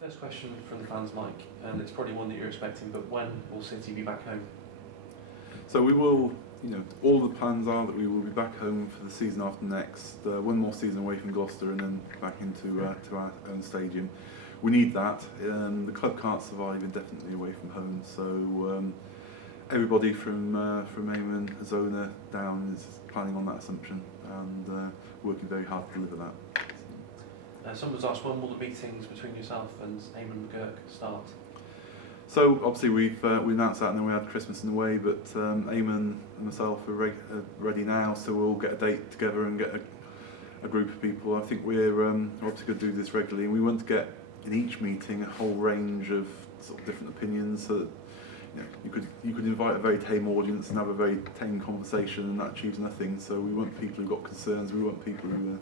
First question from the fans, Mike, and it's probably one that you're expecting, but when will City be back home? So we will, all the plans are that we will be back home for the season after next. One more season away from Gloucester and then back into to our own stadium. We need that. The club can't survive indefinitely away from home. So everybody from Eamon, Zona down is planning on that assumption and working very hard to deliver that. Someone's asked, when will the meetings between yourself and Eamon McGurk start? So obviously we announced that and then we had Christmas in the way, but Eamon and myself are ready now, so we'll get a date together and get a group of people. I think we're obviously going to do this regularly, and we want to get in each meeting a whole range of sort of different opinions, so that you could invite a very tame audience and have a very tame conversation, and that achieves nothing. So we want people who've got concerns, we want people who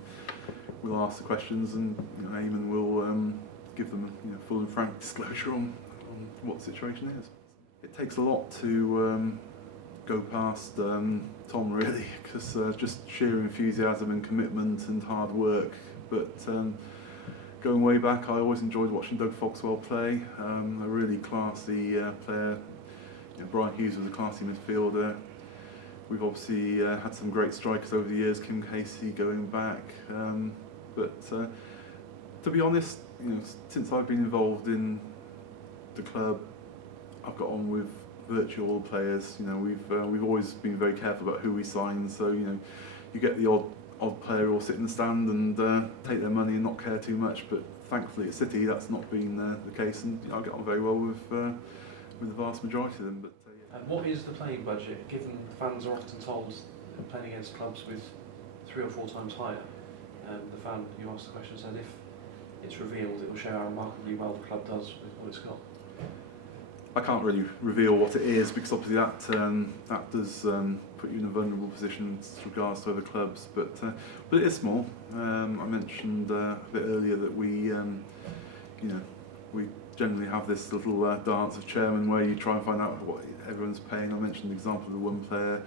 will ask the questions, and Eamon will give them full and frank disclosure on what the situation is. It takes a lot to go past Tom, really, because just sheer enthusiasm and commitment and hard work. But going way back, I always enjoyed watching Doug Foxwell play. A really classy player. Brian Hughes was a classy midfielder. We've obviously had some great strikers over the years, Kim Casey going back. But to be honest, since I've been involved in the club, I've got on with virtually all the players. We've always been very careful about who we sign. So you get the odd player who will sit in the stand and take their money and not care too much. But thankfully at City, that's not been the case, and I get on very well with the vast majority of them. But what is the playing budget, given fans are often told that playing against clubs with 3 or 4 times higher? The fan who asked the question said if it's revealed, it will show how remarkably well the club does with what it's got. I can't really reveal what it is, because obviously that does put you in a vulnerable position with regards to other clubs. But it is small. I mentioned a bit earlier that we generally have this little dance of chairman where you try and find out what everyone's paying. I mentioned the example of the one player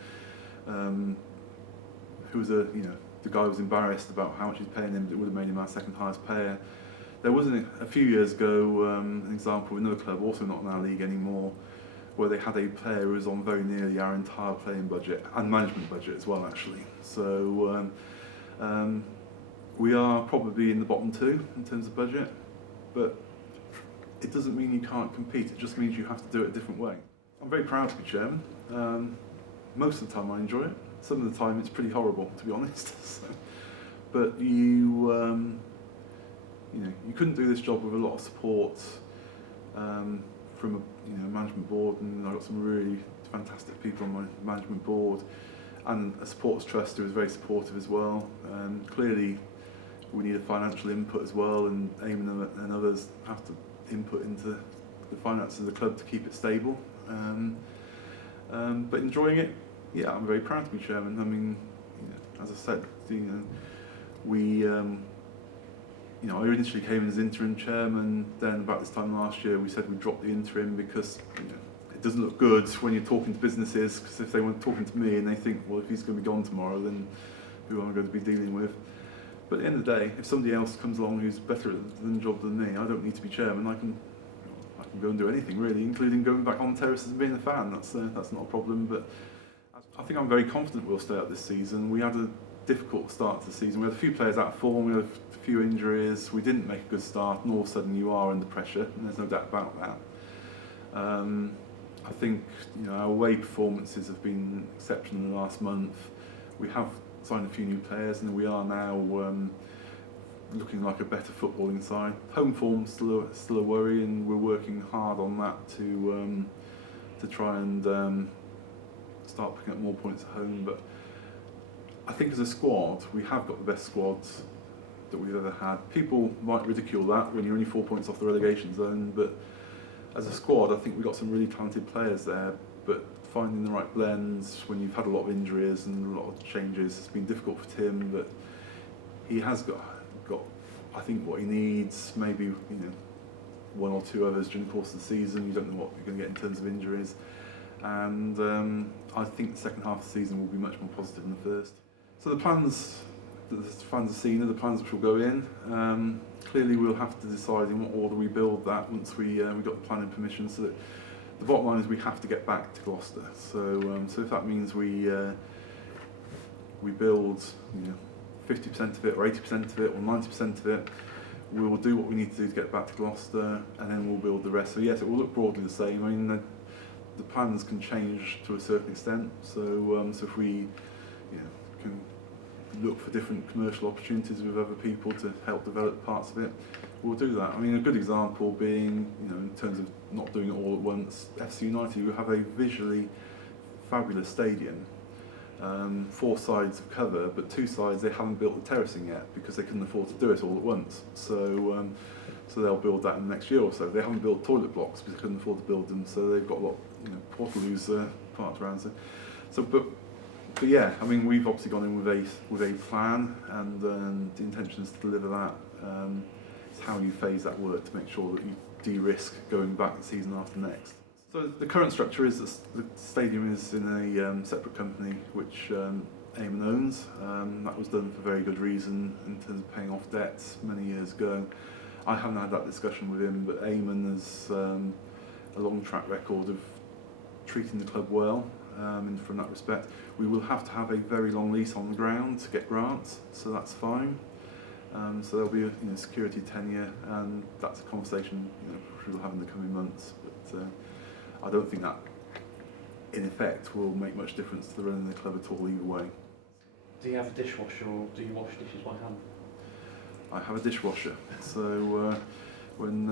who was the guy was embarrassed about how much he's paying him, but it would have made him our second highest player. There was a few years ago an example of another club, also not in our league anymore, where they had a player who was on very nearly our entire playing budget and management budget as well, actually. So we are probably in the bottom 2 in terms of budget, but it doesn't mean you can't compete. It just means you have to do it a different way. I'm very proud to be chairman. Most of the time I enjoy it. Some of the time it's pretty horrible, to be honest. But you couldn't do this job with a lot of support from a management board, and I've got some really fantastic people on my management board, and a supporters trust who is very supportive as well. Clearly, we need a financial input as well, and Eamon and others have to input into the finances of the club to keep it stable. But enjoying it, yeah, I'm very proud to be chairman. I mean, as I said, we. I initially came in as interim chairman, then about this time last year we said we'd drop the interim because it doesn't look good when you're talking to businesses, because if they weren't talking to me and they think, well, if he's going to be gone tomorrow, then who am I going to be dealing with? But at the end of the day, if somebody else comes along who's better at the job than me, I don't need to be chairman. I can go and do anything really, including going back on terraces and being a fan. That's not a problem. But I think I'm very confident we'll stay out this season. We had a difficult start to the season. We had a few players out of form, we had a few injuries, we didn't make a good start, and all of a sudden you are under pressure, and there's no doubt about that. I think our away performances have been exceptional in the last month. We have signed a few new players, and we are now looking like a better footballing side. Home form's still a worry, and we're working hard on that to try and start picking up more points at home. But I think as a squad, we have got the best squads that we've ever had. People might ridicule that when you're only 4 points off the relegation zone, but as a squad, I think we've got some really talented players there. But finding the right blends when you've had a lot of injuries and a lot of changes, it's been difficult for Tim, but he has got I think what he needs. Maybe 1 or 2 others during the course of the season. You don't know what you're going to get in terms of injuries, and I think the second half of the season will be much more positive than the first. So the plans that the fans have seen are the plans which will go in. Clearly we'll have to decide in what order we build that once we got the planning permission, so that the bottom line is we have to get back to Gloucester. So if that means we build 50% of it or 80% of it or 90% of it, we will do what we need to do to get back to Gloucester, and then we'll build the rest. So yes, it will look broadly the same. I mean, the plans can change to a certain extent. So if we can look for different commercial opportunities with other people to help develop parts of it, we'll do that. I mean, a good example being, in terms of not doing it all at once, FC United will have a visually fabulous stadium. 4 sides of cover, but 2 sides they haven't built the terracing yet because they couldn't afford to do it all at once. So they'll build that in the next year or so. They haven't built toilet blocks because they couldn't afford to build them. So they've got a lot, Portaloos parts around. But yeah, I mean, we've obviously gone in with a plan, and the intention is to deliver that. It's how you phase that work to make sure that you de-risk going back the season after next. So the current structure is the stadium is in a separate company which Eamon owns. That was done for very good reason in terms of paying off debts many years ago. I haven't had that discussion with him, but Eamon has a long track record of treating the club well. From that respect, we will have to have a very long lease on the ground to get grants, so that's fine. So there'll be a security tenure, and that's a conversation which we'll have in the coming months. But I don't think that, in effect, will make much difference to the running of the club at all either way. Do you have a dishwasher, or do you wash dishes by hand? I have a dishwasher. So when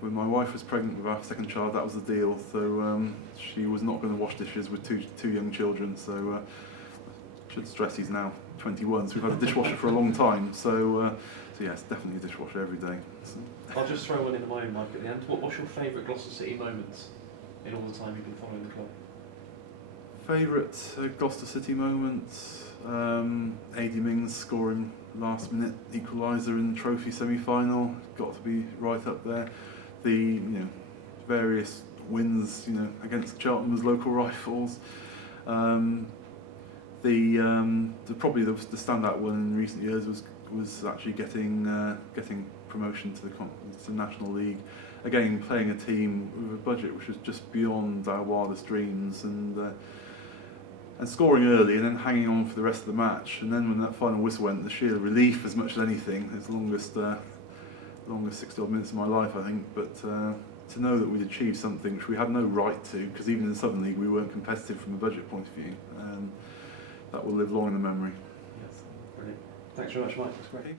my wife was pregnant with our second child, that was the deal. So she was not going to wash dishes with two young children. So I should stress he's now 21, so we've had a dishwasher for a long time. So yes, definitely a dishwasher every day. So. I'll just throw one in my own mic at the end. What's your favourite Gloucester City moment in all the time you've been following the club? Favourite Gloucester City moments? AD Mings scoring last minute equaliser in the trophy semi-final, got to be right up there. The various wins against Cheltenham's local rivals. Probably the standout one in recent years was actually getting promotion to the National League. Again, playing a team with a budget which was just beyond our wildest dreams, and scoring early and then hanging on for the rest of the match. And then when that final whistle went, the sheer relief as much as anything. It's the longest 60 odd minutes of my life, I think. But to know that we'd achieved something which we had no right to, because even in the Southern League we weren't competitive from a budget point of view, that will live long in the memory. Yes, brilliant. Thanks very much, Mike. That's great.